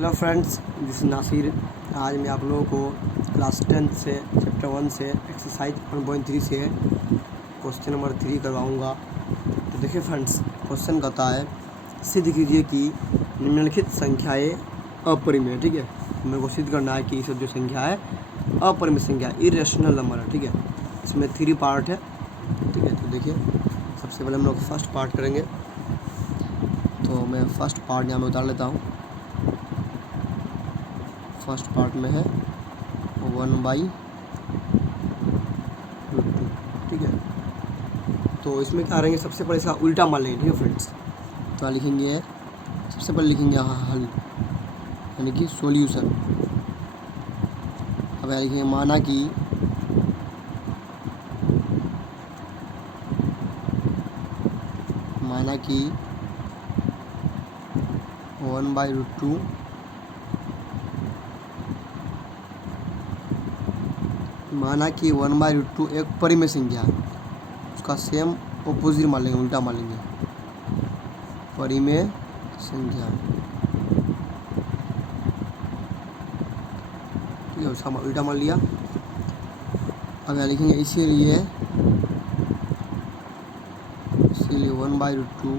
Hello friends, this Nasir. आज मैं आप लोगों को क्लास 10 से चैप्टर 1 से एक्सरसाइज 1.3 से क्वेश्चन नंबर 3 करवाऊँगा। तो देखिए फ्रेंड्स, क्वेश्चन कहता है सिद्ध कीजिए कि निम्नलिखित संख्याएँ अपरिमेय। ठीक है, मेरे को सिद्ध करना है कि ये सब जो संख्या है अपरिमेय संख्या, इरेशनल नंबर है। ठीक है, इसमें 3 पार्ट है। ठीक है, तो देखिए सबसे पहले हम लोग फर्स्ट पार्ट करेंगे। तो मैं फर्स्ट पार्ट यहाँ में उतार लेता हूँ। फर्स्ट पार्ट में है 1/√2। ठीक है, तो इसमें क्या करेंगे, सबसे पहले इसका उल्टा मान लेंगे। ठीक है फ्रेंड्स, तो यहाँ लिखेंगे, सबसे पहले लिखेंगे यहाँ हल यानी कि सॉल्यूशन। अब यहाँ लिखेंगे माना कि माना कि 1/√2 माना कि 1/√2 एक परिमेय संख्या है। उसका सेम ऑपोजिट मान लेंगे, उल्टा मान लेंगे, परिमेय संख्या। ठीक है, उसका उल्टा मान लिया। अब यहाँ लिखेंगे इसीलिए 1/√2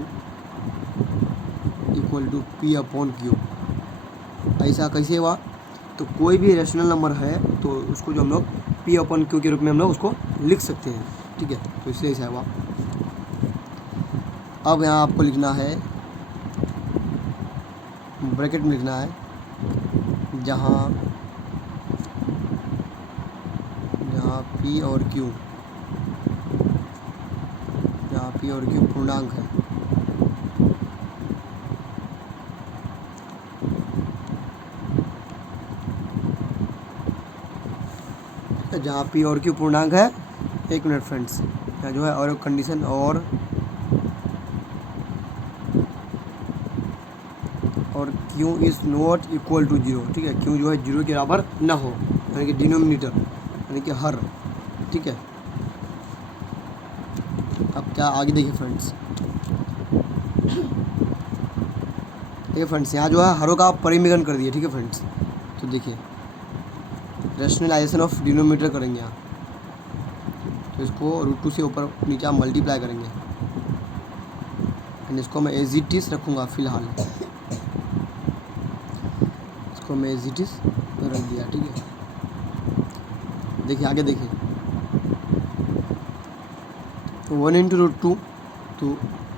इक्वल टू P/Q। ऐसा कैसे हुआ? तो कोई भी रेशनल नंबर है तो उसको जो हम लोग P/Q के रूप में हम लोग उसको लिख सकते हैं। ठीक है, तो इसलिए ऐसा हुआ। अब यहाँ आपको लिखना है, ब्रैकेट में लिखना है जहाँ P और Q पूर्णांक है। जहाँ P और Q पूर्णांक है। एक मिनट फ्रेंड्स, यहाँ जो है और कंडीशन और Q is not equal to 0। ठीक है, Q जो है 0 के बराबर ना हो, यानी कि डिनोमिनेटर यानी कि हर। ठीक है, अब क्या आगे देखिए फ्रेंड्स। देखिए फ्रेंड्स, यहाँ जो है हरों का परिमिलन कर दिए। ठीक है फ्रेंड्स, तो देखिए रैशनलाइजेशन ऑफ डिनोमिनेटर करेंगे यहाँ। तो इसको √2 से ऊपर नीचे मल्टीप्लाई करेंगे एंड इसको मैं एज इट इज रखूँगा फिलहाल। इसको मैं एज इट इज रख दिया। ठीक है, देखिए आगे देखिए, तो 1 × √2 तो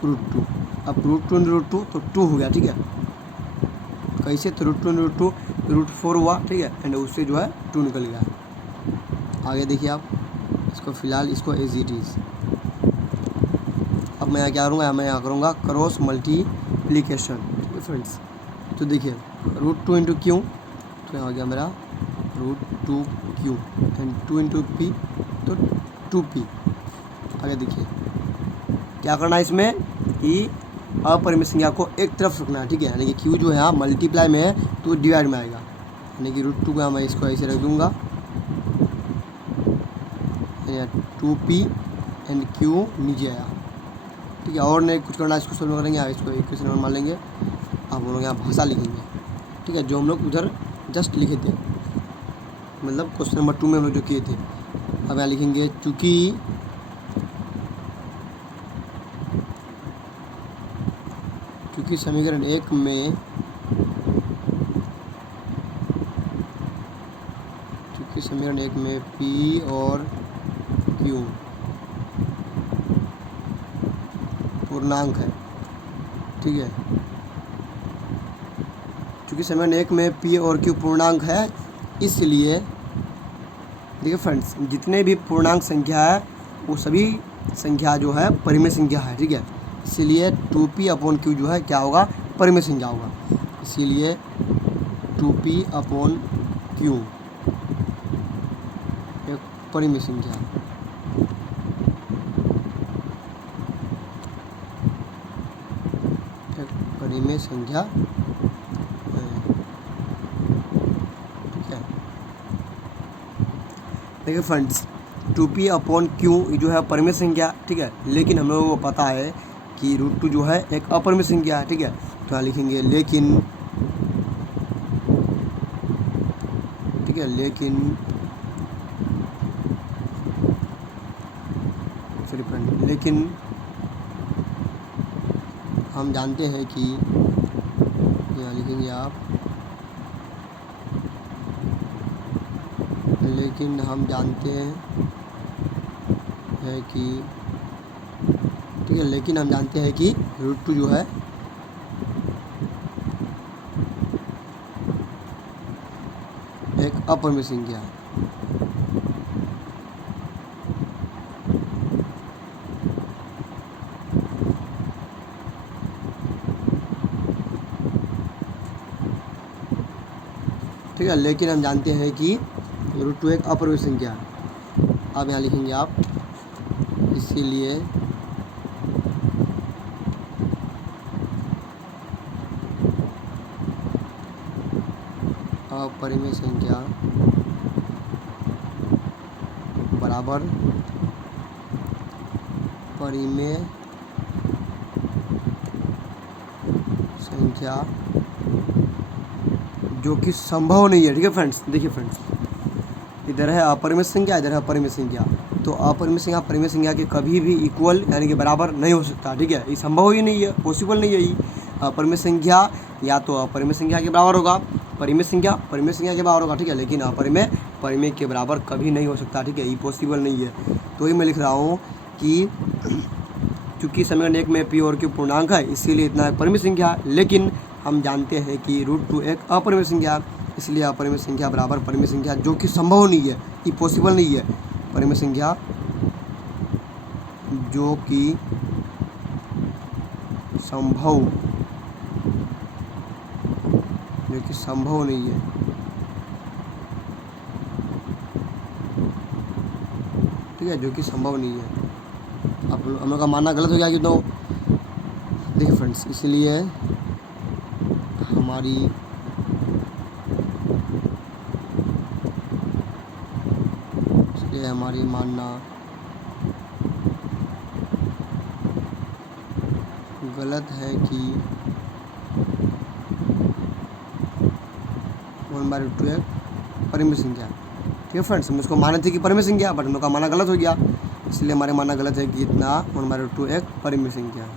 √2। अब √2 × √2 तो 2 हो गया। ठीक है, कैसे? तो √2 × √2 √4 हुआ। ठीक है, एंड उससे जो है 2 निकल गया। आगे देखिए आप, इसको फिलहाल इसको एज इट इज। अब मैं यहाँ क्या करूँगा, मैं यहाँ करूँगा क्रॉस मल्टीप्लिकेशन। ठीक है फ्रेंड्स, तो देखिए √2 × Q, तो यहाँ हो गया मेरा √2Q एंड 2 × P तो 2P। आगे देखिए क्या करना है इसमें कि अपरिमेय संख्या को एक तरफ रखना है। ठीक है, यानी कि Q जो है यहाँ मल्टीप्लाई में है तो डिवाइड में आएगा, यानी कि √2 का मैं इसको ऐसे रख दूँगा, 2P एंड Q नीचे आया। ठीक है, और नहीं कुछ करना, इसको सोल्व करेंगे, इसको इक्वेशन नंबर मान लेंगे। आप लोग यहाँ भाषा लिखेंगे। ठीक है, जो हम लोग उधर जस्ट लिखे थे, मतलब क्वेश्चन नंबर 2 में हम लोग जो किए थे। अब यहाँ लिखेंगे चूँकि समीकरण 1 में P और Q पूर्णांक है। ठीक है, चूँकि समीकरण 1 में P और Q पूर्णांक है, इसलिए देखिए फ्रेंड्स, जितने भी पूर्णांक संख्या है वो सभी संख्या जो है परिमेय संख्या है। ठीक है, इसीलिए 2P/Q जो है क्या होगा, परिमेय संख्या होगा। इसीलिए 2P/Q एक परिमेय संख्या है। एक परिमेय संख्या है। ठीक है, देखिए फ्रेंड्स, 2P/Q जो है परिमेय संख्या। ठीक है, लेकिन हम लोगों को पता है कि √2 जो है एक अपरिमेय संख्या है। ठीक है, तो यहाँ लिखेंगे लेकिन ठीक है, लेकिन हम जानते हैं कि, यहाँ लिखेंगे आप, लेकिन हम जानते हैं कि, ठीक है, लेकिन हम जानते हैं कि √2 जो है एक अपरिमेय संख्या है। ठीक है, लेकिन हम जानते हैं कि √2 एक अपरिमेय संख्या है। अब यहाँ लिखेंगे आप, इसीलिए अपरिमेय संख्या बराबर परिमेय संख्या जो कि संभव नहीं है। ठीक है फ्रेंड्स, देखिए फ्रेंड्स, इधर है अपरिमेय संख्या, इधर है परिमेय संख्या। तो अपरिमेय संख्या परिमेय संख्या के कभी भी इक्वल यानी कि बराबर नहीं हो सकता। ठीक है, ये संभव ही नहीं है, पॉसिबल नहीं है। ये अपरिमेय संख्या या तो अपरिमेय संख्या के बराबर होगा, परिमेय संख्या के बराबर होगा। ठीक है, लेकिन अपरिमेय परिमेय के बराबर कभी नहीं हो सकता। ठीक है, ये पॉसिबल नहीं है। तो ये मैं लिख रहा हूँ कि चूँकि समीकरण 1 में p और q पूर्णांक है, इसीलिए इतना एक परिमेय संख्या है। लेकिन हम जानते हैं कि √2 एक अपरिमेय संख्या, इसलिए अपरिमेय संख्या बराबर परिमेय संख्या जो कि संभव नहीं है, ये पॉसिबल नहीं है। परिमेय संख्या जो कि संभव नहीं है। ठीक है, जो कि संभव नहीं है। अब हम लोग का मानना गलत हो गया कि तो देखिए फ्रेंड्स, इसलिए हमारी मानना गलत है कि 1/√2 एक परिमेय संख्या। ठीक है फ्रेंड्स, हम इसको माने थे कि परिमेय संख्या, बट हम लोग का मानना गलत हो गया, इसलिए हमारे मानना गलत है कि इतना 1/√2 एक परिमेय संख्या है।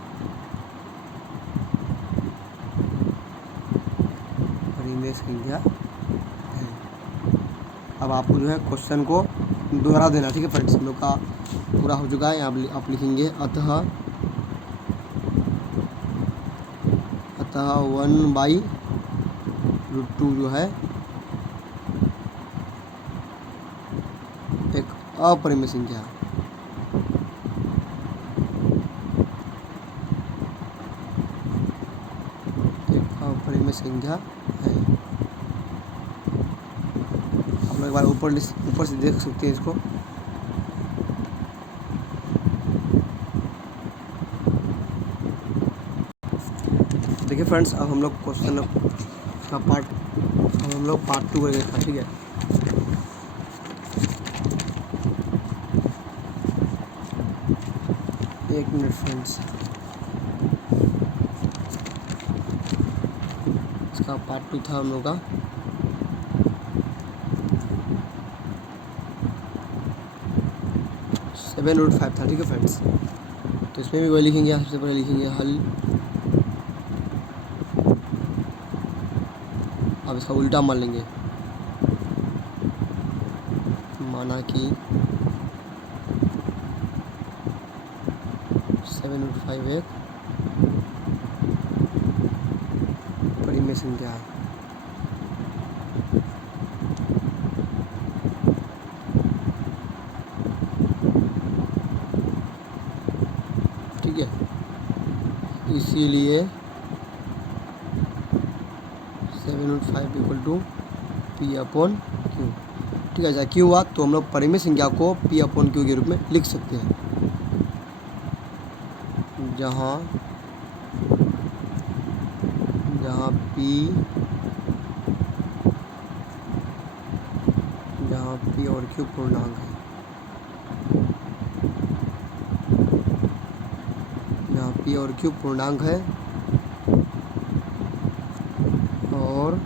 परिमेय संख्या है। अब आपको जो है क्वेश्चन को दोहरा देना। ठीक है फ्रेंड्स, हम लोग का पूरा हो चुका है। आप लिखेंगे अतः 1/√2 जो है एक अपरिमेय संख्या, संख्या है। आप लोग एक बार ऊपर से देख सकते हैं इसको। देखिए फ्रेंड्स, अब हम लोग क्वेश्चन का पार्ट 2 करेंगे। ठीक है, एक मिनट फ्रेंड्स, इसका पार्ट 2 था हम लोग का 7√5 था। ठीक है फ्रेंड्स, तो इसमें भी वही लिखेंगे। सबसे पहले लिखेंगे हल। अब इसका उल्टा मान लेंगे, माना कि 7√5 एक परिमेय संख्या है। ठीक है, इसीलिए 7/5 = P/Q। ठीक है, ऐसा क्यों हुआ? तो हम लोग परिमेय संख्या को P/Q के रूप में लिख सकते हैं, जहाँ P और Q पूर्णांक है, जहाँ P और Q पूर्णांक है और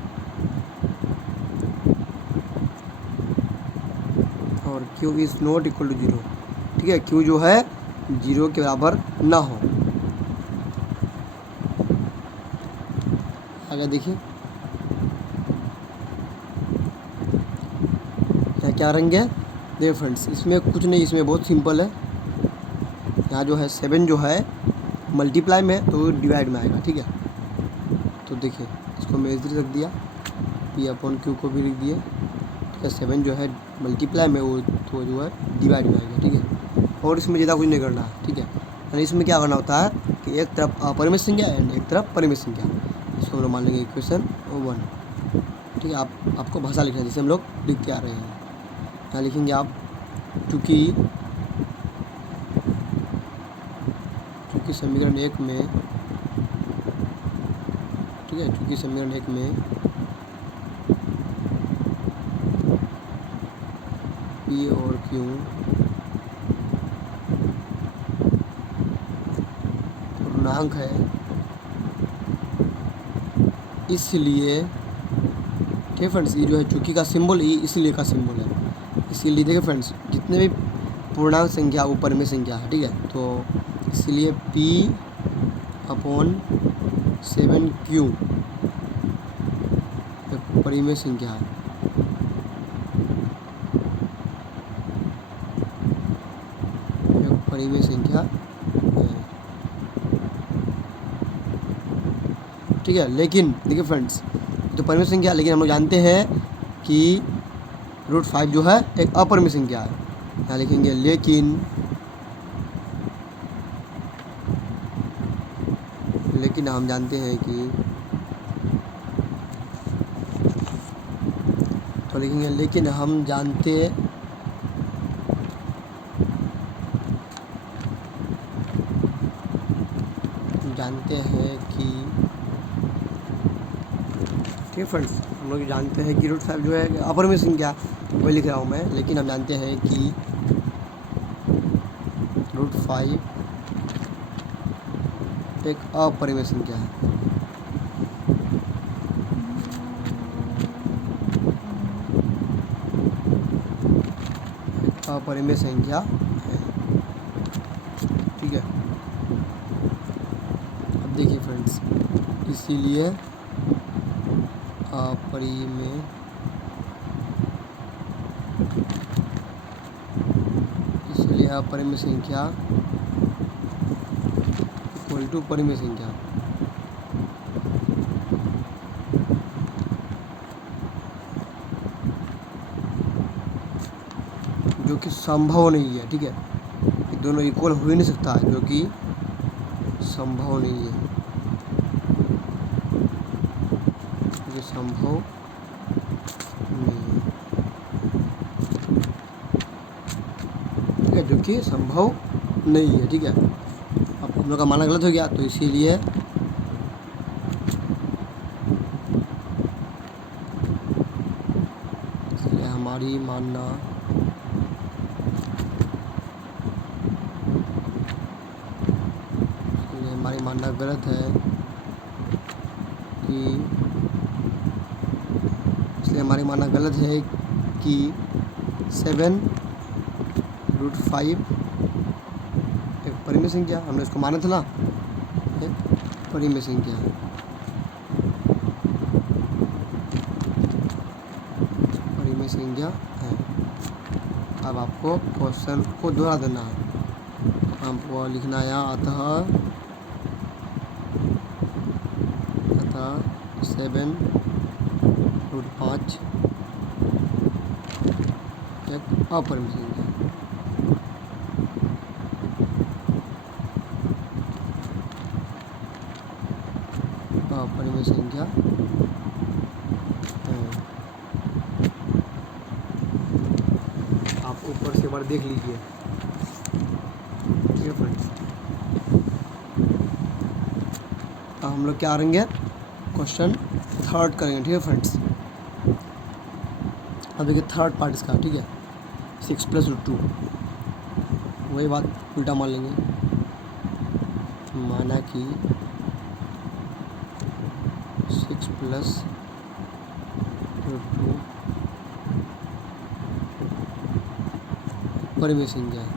और Q is not equal to 0, ठीक है, क्यू जो है 0 के बराबर ना हो। आगे देखिए क्या रंग है। देखिए फ्रेंड्स, इसमें कुछ नहीं, इसमें बहुत सिंपल है। यहाँ जो है 7 जो है मल्टीप्लाई में तो डिवाइड में आएगा, ठीक है। तो देखिए इसको मैं इधर रख दिया, पी अपॉन क्यू को भी लिख दिए, ठीक है। 7 जो है मल्टीप्लाई में वो तो जो है डिवाइड में आएगा, ठीक है। और इसमें ज़्यादा कुछ नहीं करना है, ठीक है। यानी इसमें क्या करना होता है कि एक तरफ अपरिमेय संख्या एंड एक तरफ परिमेय संख्या, इसको हम लोग मान लेंगे इक्वेशन 1, ठीक है। आपको भाषा लिखना है जैसे हम लोग लिख के आ रहे हैं। यहाँ लिखेंगे आप चूँकि समीकरण 1 में, ठीक है, चूँकि समीकरण 1 में पी और क्यू पूर्णांक है, इसलिए, ठीक है फ्रेंड्स, ये जो है चूँकि का सिंबल ये इसलिए का सिंबल है। इसीलिए देखिए फ्रेंड्स, जितने भी पूर्णांक संख्या वो परिमेय संख्या है, ठीक है। तो इसलिए P अपॉन 7Q एक परिमेय संख्या है, एक परिमेय संख्या है, ठीक है। लेकिन देखिए फ्रेंड्स, तो परिमेय संख्या, लेकिन हम लोग जानते हैं कि √5 जो है एक अपरिमेय संख्या है। यहाँ लिखेंगे लेकिन हम जानते हैं कि, तो लिखेंगे लेकिन हम जानते हैं कि, ठीक है फ्रेंड्स, हम लोग जानते हैं कि √5 जो है अपरिमेय संख्या, वही लिख रहा हूँ मैं। लेकिन हम जानते हैं कि √5 एक अपरिमेय संख्या है, अपरिमेय संख्या है, ठीक है। अब देखिए फ्रेंड्स, इसीलिए अपरिमेय, इसलिए अपरिमेय संख्या इक्वल टू परिमेय संख्या, जो कि संभव नहीं है, ठीक है। ये दोनों इक्वल हो ही नहीं सकता है, जो कि संभव नहीं है, जो संभव नहीं है, ठीक है, जो कि संभव नहीं है, ठीक है। अब हम लोग का मानना गलत हो गया, तो इसीलिए हमारी मानना गलत है कि, इसलिए हमारी मानना गलत है कि 7√5 एक परिमेय संख्या, हमने इसको माना था ना, एक परिमेय संख्या है, परिमेय संख्या है। अब आपको क्वेश्चन को दोहरा देना है, आपको लिखना है यहाँ अतः 7√5 एक अपरिमेय संख्या, अपरिमेय संख्या है। आप ऊपर से बार देख लीजिए, ठीक है फ्रेंड्स। अब हम लोग क्या करेंगे, क्वेश्चन थर्ड करेंगे, ठीक है फ्रेंड्स। अब देखिए थर्ड पार्ट इसका, ठीक है, 6 + √2, वही बात उल्टा मान लेंगे, माना कि 6 + √2 परिमेय संख्या है।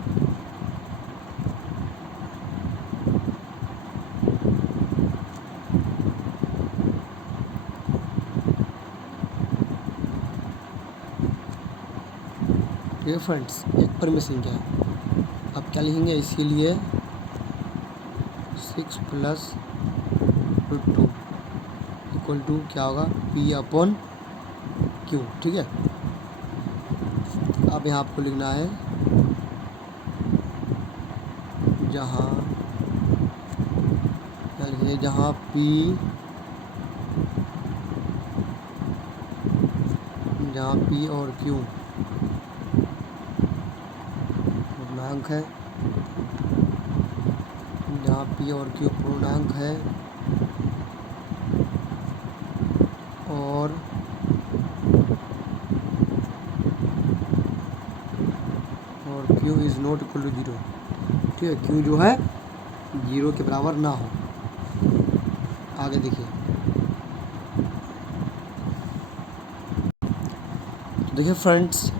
ठीक है फ्रेंड्स, एक परिमेय संख्या है। अब क्या लिखेंगे, इसीलिए 6 + √2 इक्वल टू क्या होगा, P/Q। ठीक है, अब यहाँ आपको लिखना है जहाँ क्या लिखिए, जहाँ P और Q पूर्णांक है, जहाँ P और Q पूर्णांक है और Q is not equal to 0। ठीक है, Q जो है 0 के बराबर ना हो। आगे देखिए, तो देखिए फ्रेंड्स,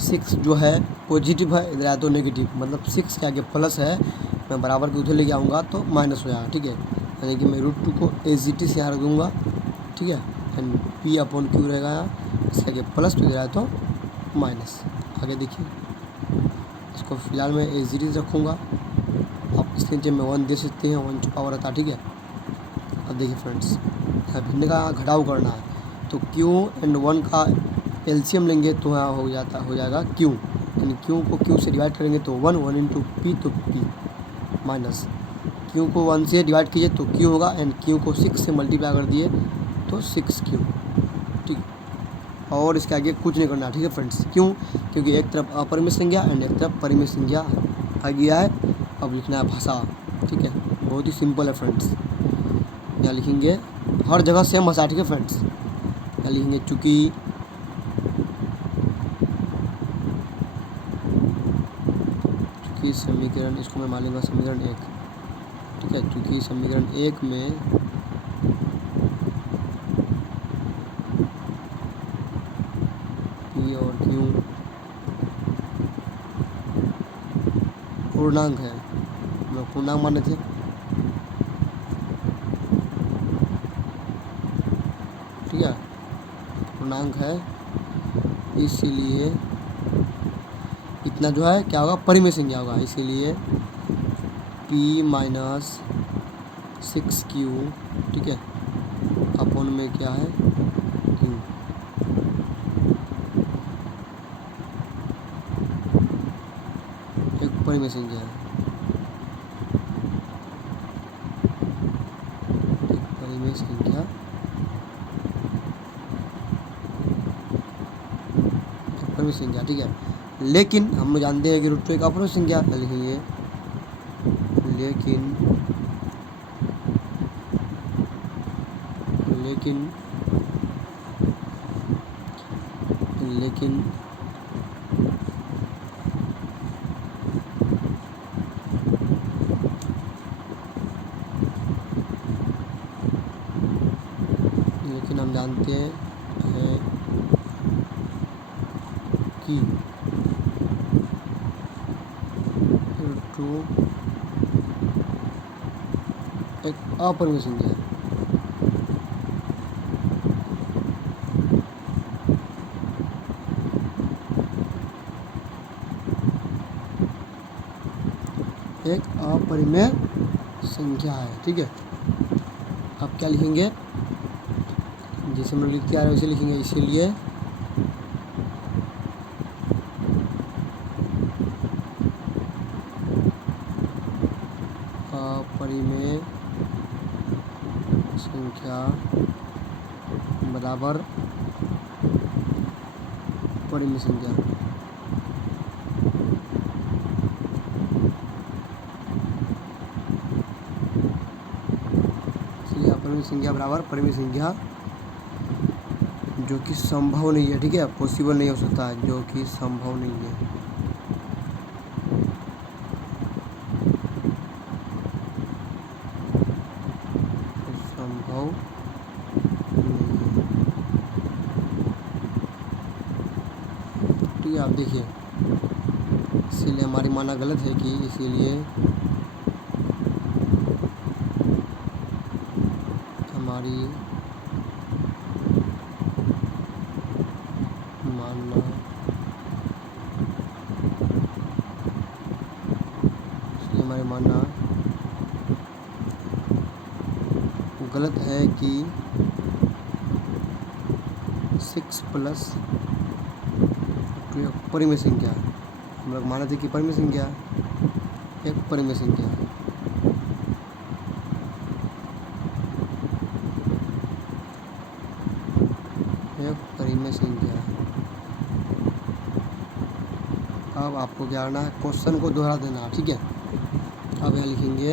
6 जो है पॉजिटिव है, इधर आया तो नेगेटिव, मतलब 6 के आगे प्लस है, मैं बराबर के उधर लेके आऊँगा तो माइनस हो जाएगा। ठीक है, यानी कि मैं √2 को एज यहाँ रख दूँगा। ठीक है, एंड P/Q रहेगा यहाँ, इसके आगे प्लस तो इधर आया तो माइनस। आगे देखिए, इसको फिलहाल मैं एज रखूँगा, आप इसके नीचे में 1 दे सकते हैं, 1 छुपा हुआ रहता है। ठीक है, अब देखिए फ्रेंड्स, भिन्न का घटाव करना है तो Q एंड 1 का एलसीएम लेंगे तो यहाँ हो जाएगा Q, यानी Q को Q से डिवाइड करेंगे तो 1 इंटू P तो P, माइनस Q को 1 से डिवाइड कीजिए तो Q होगा, एंड Q को 6 से मल्टीप्लाई कर दिए तो 6Q। ठीक, और इसके आगे कुछ नहीं करना। ठीक है फ्रेंड्स, क्यों, क्योंकि एक तरफ अपरिमेय संख्या एंड एक तरफ परिमेय संख्या आ गया है। अब लिखना है भाषा। ठीक है, बहुत ही सिंपल है फ्रेंड्स। यहाँ लिखेंगे, हर जगह सेम भाषा। ठीक है फ्रेंड्स, यहाँ लिखेंगे चूँकि समीकरण, इसको मैं मान लूँगा समीकरण 1। ठीक है, क्योंकि समीकरण 1 में P और Q पूर्णांक है, हम पूर्णांक माने थे। ठीक है, पूर्णांक है, इसीलिए इतना जो है क्या होगा, परिमेय संख्या होगा, इसीलिए P - 6Q। ठीक है, अपन में क्या है, Q। एक परिमेय संख्या है, एक परिमेय संख्या, एक परिमेय संख्या। ठीक है, लेकिन हम जानते हैं कि √2 एक अपरिमेय संख्या लिखेंगे, लेकिन हम जानते हैं कि √2 एक अपरिमेय संख्या है। एक अपरिमेय संख्या है। ठीक है, अब क्या लिखेंगे, जैसे हम लोग लिखते आ रहे हैं वैसे लिखेंगे, इसीलिए अपरिमेय संख्या बराबर परिमेय संख्या। इसलिए अपरिमेय संख्या बराबर परिमेय संख्या, जो कि संभव नहीं है। ठीक है, पॉसिबल नहीं हो सकता है, जो कि संभव नहीं है। संभव नहीं है। ठीक है, आप देखिए, इसीलिए हमारी माना गलत है कि इसीलिए हमारी मानना हमारी मानना गलत है कि 6 प्लस 2 एक परिमेय संख्या। हम लोग माने थे कि परिमेय संख्या एक परिमेय संख्या। एक परिमेय संख्या। अब आपको क्या करना है, क्वेश्चन को दोहरा देना, ठीक है। अब यहाँ लिखेंगे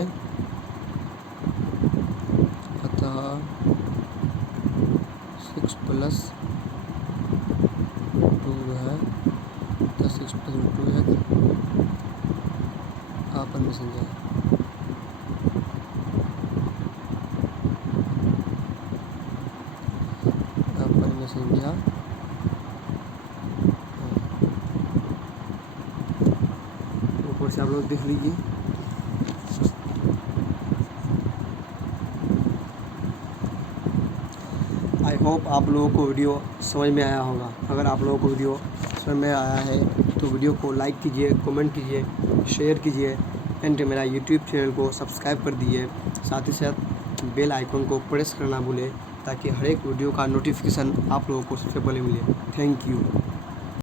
अतः 6 प्लस 2 है, 6 प्लस 2 है अपरिमेय संख्या। अपरिमेय संख्या ऊपर से आप लोग देख लीजिए। आई होप आप लोगों को वीडियो समझ में आया होगा। अगर आप लोगों को वीडियो समझ में आया है तो वीडियो को लाइक कीजिए, कमेंट कीजिए, शेयर कीजिए एंड मेरा यूट्यूब चैनल को सब्सक्राइब कर दीजिए। साथ ही साथ बेल आइकन को प्रेस करना भूलें ताकि हर एक वीडियो का नोटिफिकेशन आप लोगों को सबसे पहले मिले। Thank you.